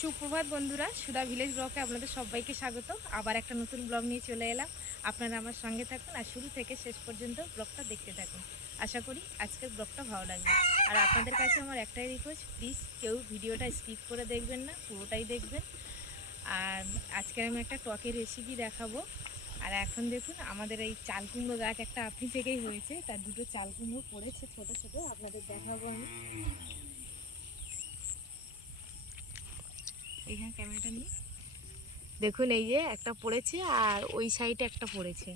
সুপ্রভাত বন্ধুরা, সুধা ভিলেজ ব্লকে আপনাদের সবাইকে স্বাগত। আবার একটা নতুন ব্লগ নিয়ে চলে এলাম। আপনারা আমার সঙ্গে থাকুন আর শুরু থেকে শেষ পর্যন্ত ব্লগটা দেখতে থাকুন। আশা করি আজকের ব্লগটা ভালো লাগবে। আর আপনাদের কাছে আমার একটাই রিকোয়েস্ট প্লিজ কেউ ভিডিওটা স্কিপ করে দেখবেন না, পুরোটাই দেখবেন। আর আজকে আমি একটা টকের রেসিপি দেখাবো। আর এখন দেখুন, আমাদের এই চাল কুমড়ো গাছ একটা আপনি থেকেই হয়েছে। তার দুটো চাল কুমড়ো পড়েছে ছোটো ছোটো, আপনাদের দেখাবো আমি। এখানে ক্যামেরাটা নিয়ে। দেখুন, এই যে একটা পড়েছে আর ওই সাইডে একটা পড়েছে।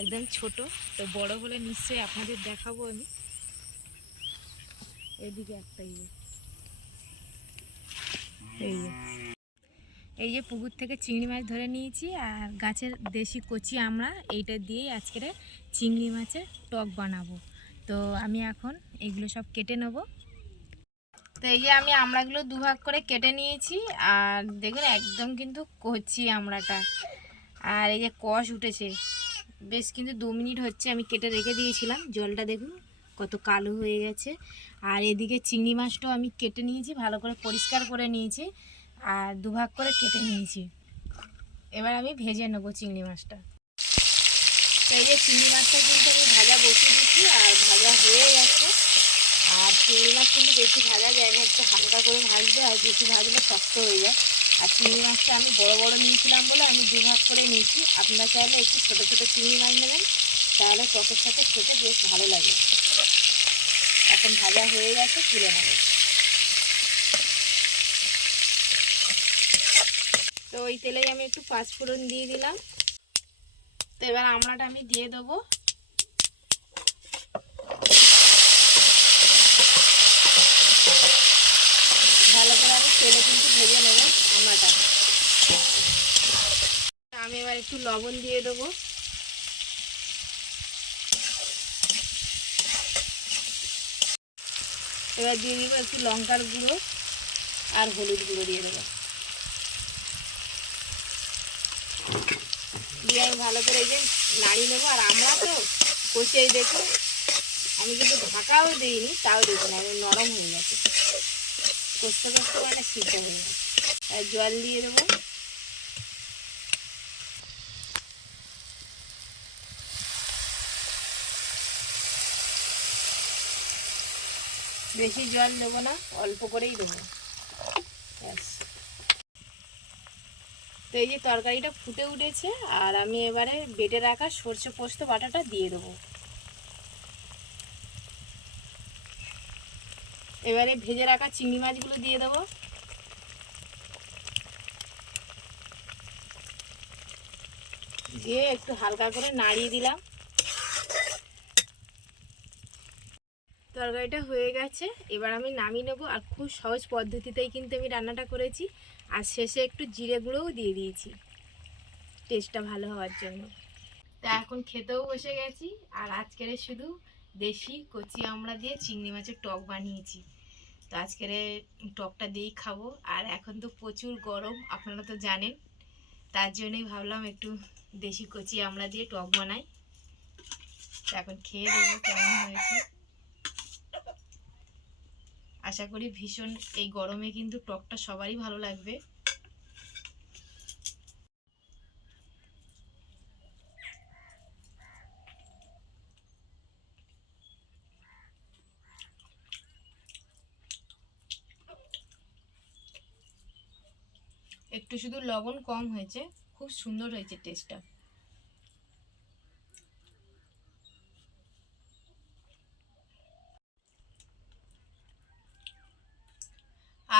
একদম ছোট, তো বড় হলে নিশ্চয়ই আপনাদের দেখাবো আমি। এদিকে একটা ইয়ে। এই যে। এই যে পুকুর থেকে চিংড়ি মাছ ধরে নিয়েছি আর গাছের দেশি কচি আমরা, এইটা দিয়ে আজকের চিংড়ি মাছের টক বানাবো। তো আমি এখন এগুলো সব কেটে নেব। তো এই যে আমি আমড়াগুলো দুভাগ করে কেটে নিয়েছি, আর দেখুন একদম কিন্তু কচি আমড়াটা। আর এই যে কষ উঠেছে, বেশ কিন্তু দু মিনিট হচ্ছে আমি কেটে রেখে দিয়েছিলাম, জলটা দেখুন কত কালো হয়ে গেছে। আর এদিকে চিংড়ি মাছটাও আমি কেটে নিয়েছি, ভালো করে পরিষ্কার করে নিয়েছি, আর দুভাগ করে কেটে নিয়েছি। এবার আমি ভেজে নেব চিংড়ি মাছটা। এই যে চিংড়ি মাছটা কিন্তু আমি ভাজা বসিয়ে দিয়েছি, আর ভাজা হয়ে গেছে। আর চিংড়ি মাছ কিন্তু বেশি ভাজা যায় না, একটু হালকা করে ভাজবে আর বেশি ভাজলে শক্ত হয়ে যায়। আর চিংড়ি মাছটা আমি বড় বড় নিয়েছিলাম বলে আমি দুভাগ করে নিয়েছি। আপনারা চাইলে একটু ছোটো ছোটো চিংড়ি মাছ নেবেন, তাহলে টকের সাথে খেতে বেশ ভালো লাগে। এখন ভাজা হয়ে গেছে, তুলে নেবে। তো ওই তেলেই আমি একটু পাঁচফোড়ন দিয়ে দিলাম। তো এবার আমড়াটা আমি দিয়ে দেবো ভালো করে আমি তেলে কিন্তু ভেজে নেব আমড়াটা আমি এবার একটু লবণ দিয়ে দেবো। এবার দিয়ে দিব একটু লঙ্কার গুঁড়ো আর হলুদ গুঁড়ো দিয়ে দেবো। দিয়ে আমি ভালো করে এই যে নাড়িয়ে নেব। আর আমরা তো কষিয়ে দেখো, আমি কিন্তু ঢাকাও দিইনি, তাও দেখুন আমি নরম হয়ে গেছে। কষতে কষতে মানে সিদ্ধ হয়ে গেছে। আর জল দিয়ে দেবো। বেশি জল দেবো না, অল্প করেই দেবো। ব্যাস। তো এই যে তরকারিটা ফুটে উঠেছে, আর আমি এবারে বেটে রাখা সর্ষে পোস্ত বাটাটা দিয়ে দেবো। এবারে ভেজে রাখা চিংড়ি মাছগুলো দিয়ে দেবো। দিয়ে একটু হালকা করে নাড়িয়ে দিলাম। তরকারিটা হয়ে গেছে, এবার আমি নামিয়ে নেব আর খুব সহজ পদ্ধতিতেই কিন্তু আমি রান্নাটা করেছি। আর শেষে একটু জিরে গুঁড়োও দিয়ে দিয়েছি টেস্টটা ভালো হওয়ার জন্য। তা এখন খেতেও বসে গেছি, আর আজকের শুধু দেশি কচি আমড়া দিয়ে চিংড়ি মাছের টক বানিয়েছি। তো আজকের টকটা দিয়েই খাব, আর এখন তো প্রচুর গরম, আপনারা তো জানেন। তার জন্যই ভাবলাম একটু দেশি কচি আমড়া দিয়ে টক বানাই। তো এখন খেয়ে দেবো কেমন হয়েছে। আশা করি ভীষণ এই গরমে কিন্তু টকটা সবারই ভালো লাগবে। একটু শুধু লবণ কম হয়েছে, খুব সুন্দর হয়েছে টেস্টটা